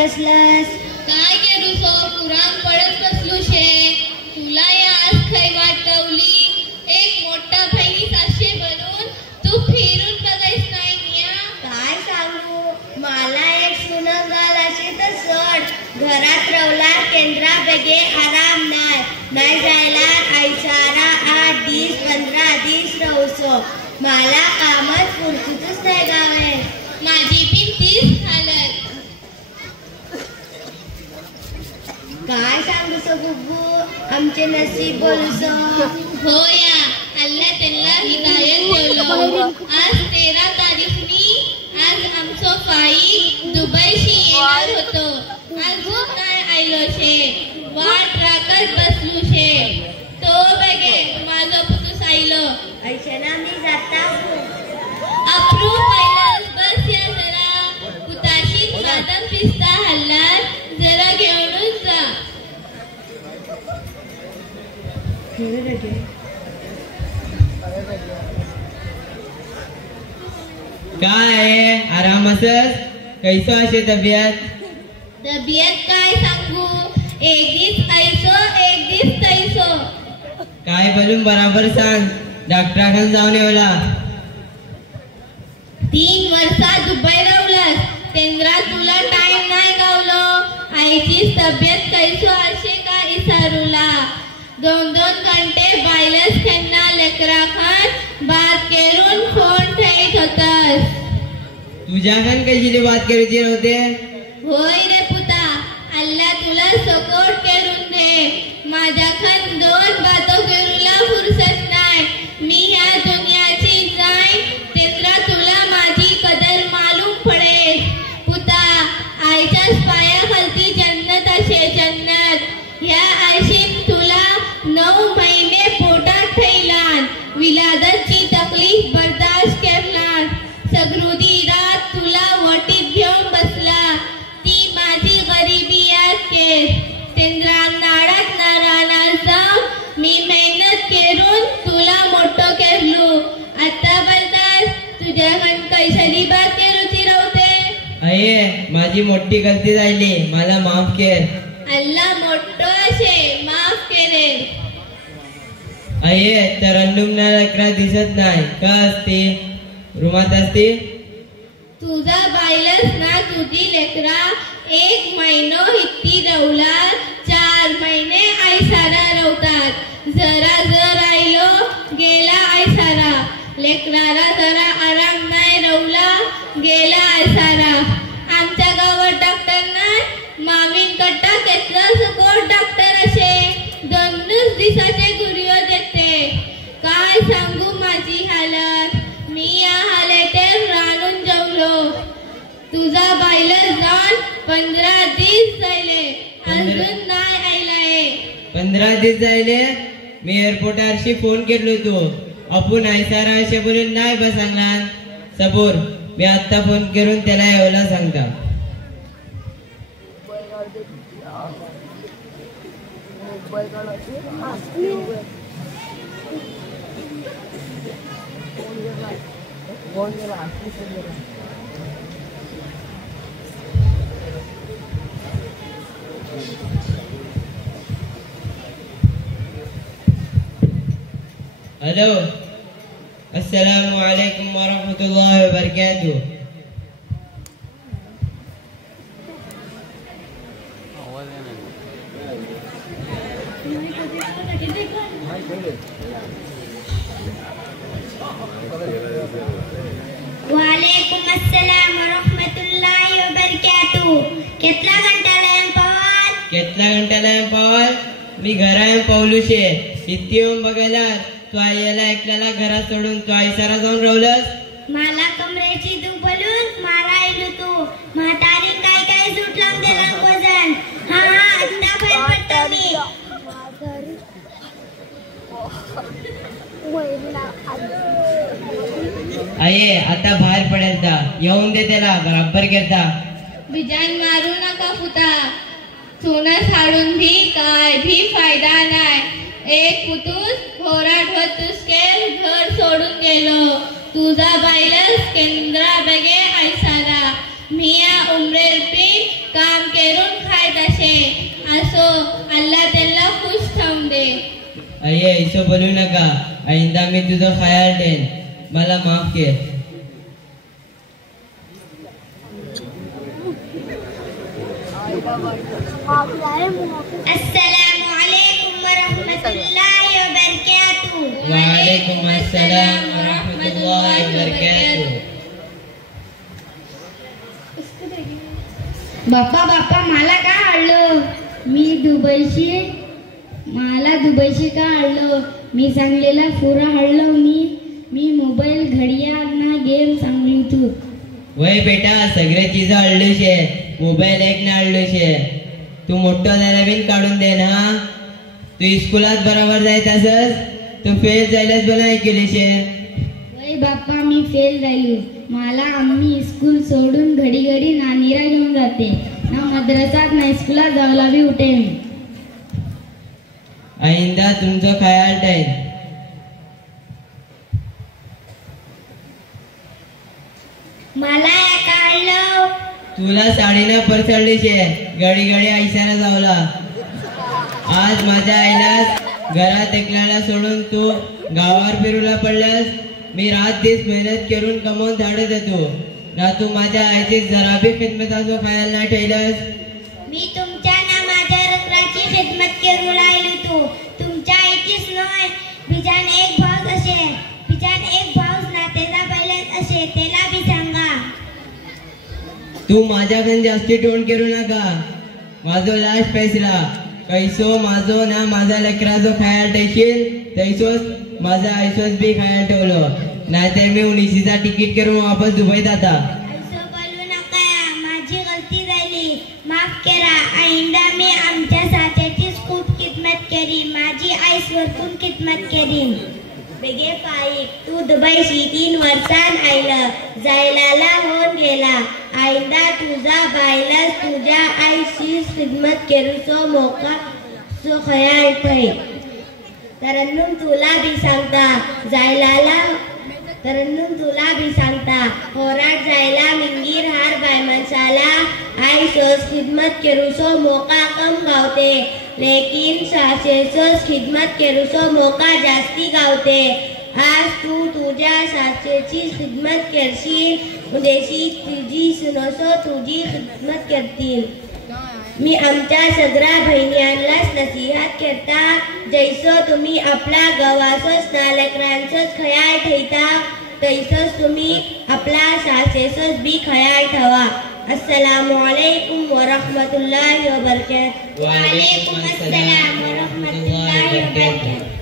काय करू सो कुराण पडत बसलू शे. तुला या आज खै वाटवली. एक मोठा बहिणी साशे बनून तू फिरून बघायच नाही निया. काय सांगू मला एक सुनगाल असे तर सोड. घरात रवला केंद्रा बेगे आराम नाही जायला ऐसारा 8 दिस 15 दिस रवसो. मला कामच पुरतूच नाही गावे. माझी पण तीच हालत. काय सांगू सो बुब्बू आमचे नसीब बोलसो. हो या अल्लाह त्यांना हिदायत ठेवलो. आज 13 तारीखनी आज आमचो फाई दुबईशी येणार होतो. अजून नाही आयलो शे. वाट राखत बसलू शे. तो बघे माझा पुतूस आयलो. ऐशना मी जाता अप्रू पहिलाच बस या जरा. पुताशी बदाम पिस्ता हल्लात जरा घेऊनच जा. काय आरामसच कैसो असे तब्येत काय सांगू. एक दिस ऐसो एक दिस तैसो. काय बोलून बराबर सांग. डॉक्टराकडे जाऊन येवला. 3 वर्षा दुबई रवलस. तेंद्रा तुला टाइम नाही गावलो. आईची तब्येत कैसो असे का इसारूला. 2-2 घंटे बायलस खेळना लेकराखान बात करून फोन ठेवत होतस. तुझ्याकडे कशी बात करूची नव्हते. होय रे पुता अल्लाह तुला सपोर्ट करून दे. माझ्याखान 2 बातो करूला फुरसत नाही. मी ह्या दुनियाची जाईन तेंद्रा तुला माझी कदर मालूम पडेल. पुता आईच्याच पायाखालती जन्नत असे जन्नत. ह्या आयशीन तुला 9 महिने पोटात ठेवलान. विलादतची तकलीफ बर्दाश्त करलान. सगरुदी रात तुला वटीत घेऊन बसला. ती माझी गरिबी याद केर. तेंद्रा नाडात राहणार जाऊन मी मेहनत करून तुला मोठो केरलू. आता बर्दाश्त तुझ्याकडे कैशाली बात करूची रवते. अये माझी मोठी गलती झाली. मला माफ कर. अल्लाह मोठो असे माफ करेल. अये तर अंडुमना लेकरा दिसत नाही का असते. रूमात असते. तुझा बायलस ना तुझी लेकरा 1 महिनो हित्ती रवला. 4 महिने ऐसारा रवतात. जरा जर आयलो गेला ऐसारा. लेकराला जरा आराम नाही रवला गेला ऐसारा. आमच्या गावात डॉक्टर नाही. मामीन कट्टा घेतला सगोट डॉक्टर असे 2 दिवसाचे गुरियो देते. काय सांगू माझी हालत. मी या हालतेर राहून जेवलो. तुझा बायलस जाऊन 15 दिवस झाले अजून नाही आयलाय. 15 दिवस जायले. मी एअरपोर्टारशी फोन केलो. तू आपण ऐसारा असे बोलून नाही बस सांगला. सबूर मी आता फोन करून त्याला येवला सांगता. हेलो अस्सलामु अलैकुम वरहमतुल्लाहि वबरकातुह. वालेकुम अस्सलाम वरहमतुल्लाहि वबरकातुह. कितना घंटा लायन पावल. मी घरा पावलू शे. इतकी येऊन बघायला तू आईला ऐकल्याला घरात सोडून तू आईसारा जाऊन रावलस. मला कमरेची तू बोलून मारा आयलो. तू म्हातारी काय झूट लावून दिला वजन. हा आता बाहेर पडतो मी. अये आता बाहेर पडेल ता येऊन दे त्याला बराबर करता. बिजान मारू नका पुता. सोनस हाडून भी काय भी फायदा नाही. एक पुतूस होराट होतूस के घर सोडून गेलो. तुझा बायलस केंद्रा बगे ऐसारा. मी मिया उमरेर पीन काम करून खायत असे असो अल्लाह त्याला खुश थांब दे. अये ऐसो बोलू नका. आईंदा मी तुझं ख्याल ठेन. मला माफ कर. अस्सलामु अलैकुम व रहमतुल्लाहि व बरकातुहू. वालेकुम अस्सलाम व रहमतुल्लाहि व बरकातुहू. बाप्पा मला का आणलं? मला दुबईशी का आणलं? मी सांगलेला फुरा हळलो मी मोबाईल घडियाळ ना गेम सांगली तू. वय बेटा सगळे चीज हळलो शे. मोबाईल एक ना हळलो शे. तू मोठं झाला बिन काढून दे ना. तू स्कूलात बरोबर जायत असस. तू फेल जायलाच बना ऐकले शे. वय बाप्पा मी फेल झाली. मला आम्ही स्कूल सोडून घडी नानीरा घेऊन जाते ना मद्रसात ना स्कूलात जावला बी उठे मी. आईंदा तुमचं ख्याल ठेन. मला काढलं. तुला साडीना परसडली शे. घडी ऐसायला जावला. आज माझ्या आईला घरात एकल्याला सोडून तू गावावर फिरूला पडलास. मी रात दिवस मेहनत करून कमवून धाडत येतो ना. तू माझ्या आईची जरा बी खिदमताचो ख्याल नाही ठेवलास. मी तुमच्या ना माझ्या रत्राची खिदमत करून राहिली. तू तुमच्या आईचीच नव्हे. बिजान एक भाऊ असे. बिजान एक भाऊ ना त्याला पहिलेच असे. त्याला बी सांगा. तू माझ्याकडे जास्ती तोंड करू नका. माझो लास्ट फैसला कैसो माझो ना माझा लेकराचो ख्याल ठेवशील तैसोच माझा आयसोच बी ख्याल ठेवलो. नाहीतर मी 19चा तिकीट करून वापस दुबईत जाता. असं बोलू नका. माझी गलती झाली. माफ करा. आईंदा मी आमच्या साथीचीच खूप खिदमत केली. माझी आई स्वतःहून खिदमत केली. बेगे पाई तू दुबईशी 3 वर्षान आयलं. जायला होऊन गेला. आईंदा तुझा बायलाच तुझ्या आईशी खिदमत करूचो मोका सो ख्याल ठेव. तरन्नुम तुला बी सांगता होराट जायला मिंगीर हार बाय माणसाला आई सोस खिदमत करूचो मोका कम गावते. लेकिन सासेचोच खिदमत करूचो मोका जास्ती गावते. आज तू तुझ्या सासेची खिदमत करशील उद्याशी तुझी सुनसो तुझी खिदमत करतील. मी आमच्या सगळ्या बहिणींनाच नसीहत करता. जैसो तुम्ही आपला गवासोच ना लेकरांचोच ख्याल ठेवता तैसोच तुम्ही आपला सासेचोच बी ख्याल ठेवा. अस्सलामु अलैकुम व रहमतुल्लाहि व बरकातुहू. वालेकुम अस्सलाम व रहमतुल्लाहि व बरकातुहू.